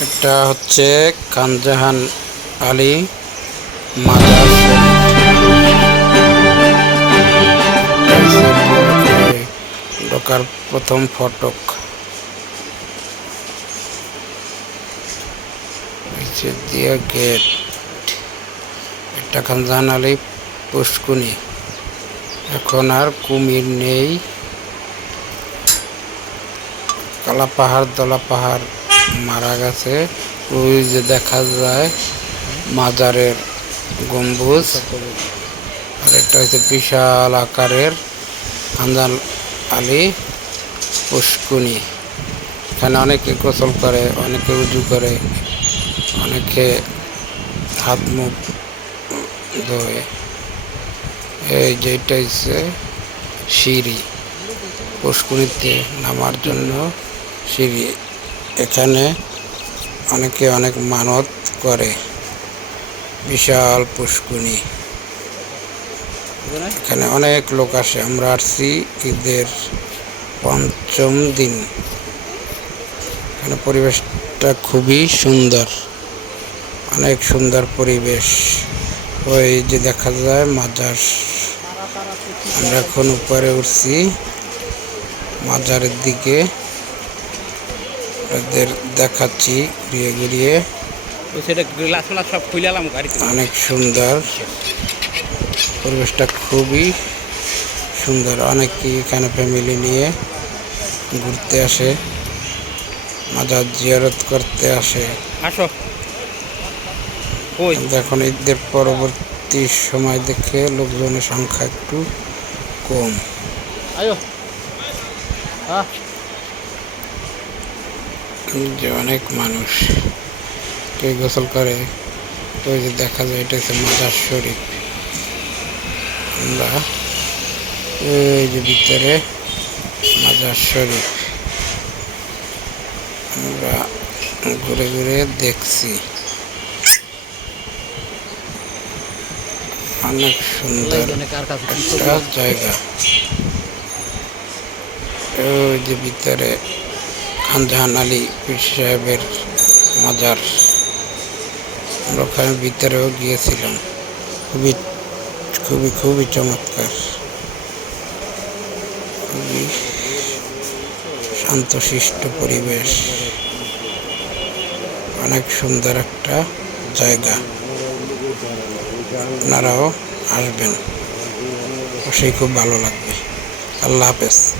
এটা হচ্ছে খানজাহান আলী শরীফ। ঢোকার প্রথম ফটক। দিয়ে গেট। এটা খানজাহান আলী পুষ্কুনি। এখন আর কুমির নেই। কালা পাহাড় দলা পাহাড় মারা গেছে। ওই যে দেখা যায় মাজারের গম্বুজ। আর একটা হচ্ছে বিশাল আকারের খানজান আলী পুষ্কুনি। এখানে অনেকে গোসল করে, অনেকে উজু করে, অনেকে হাত মুখ ধোয়। এই যেটা হচ্ছে সিঁড়ি। পুষ্কুনিতে নামার জন্য সিঁড়ি। এখানে অনেকে অনেক মানত করে। বিশাল পুষ্কুনি। এখানে অনেক লোক আসে। আমরা আসছি ঈদের পঞ্চম দিন। এখানে পরিবেশটা খুবই সুন্দর। অনেক সুন্দর পরিবেশ। ওই যে দেখা যায় মাজার। আমরা এখন উপরে উঠছি। মাজারের দিকে। ওদের দেখাচ্ছি ঘুরিয়ে ঘুরিয়ে। সেটা গ্লাস ফ্লাস সব খুইলাম গাড়িতে। অনেক সুন্দর। পরিবেশটা খুবই সুন্দর। অনেকে এখানে ফ্যামিলি নিয়ে ঘুরতে আসে মাজার জিয়ারত করতে আসে। আসো। ওই। কিন্তু এখন ঈদের পরবর্তী সময় দেখে লোকজনের সংখ্যা একটু কম। আয়ো। হ্যাঁ যে অনেক মানুষ কেউ গোসল করে ওই যে দেখা যায় এটা হচ্ছে মাজার শরীফ। আমরা এই যে ভিতরে মাজার শরীফ। আমরা ঘুরে ঘুরে দেখছি। অনেক সুন্দর একটা জায়গা। ওই যে ভিতরে খানজাহান আলী পীর সাহেবের মাজার। আমরা ওখানে ভিতরেও গিয়েছিলাম। খুবই খুবই খুবই চমৎকার। খুবই শান্তশিষ্ট পরিবেশ। অনেক সুন্দর একটা জায়গা। আপনারাও আসবেন। অবশ্যই খুব ভালো লাগবে। আল্লাহ হাফেজ।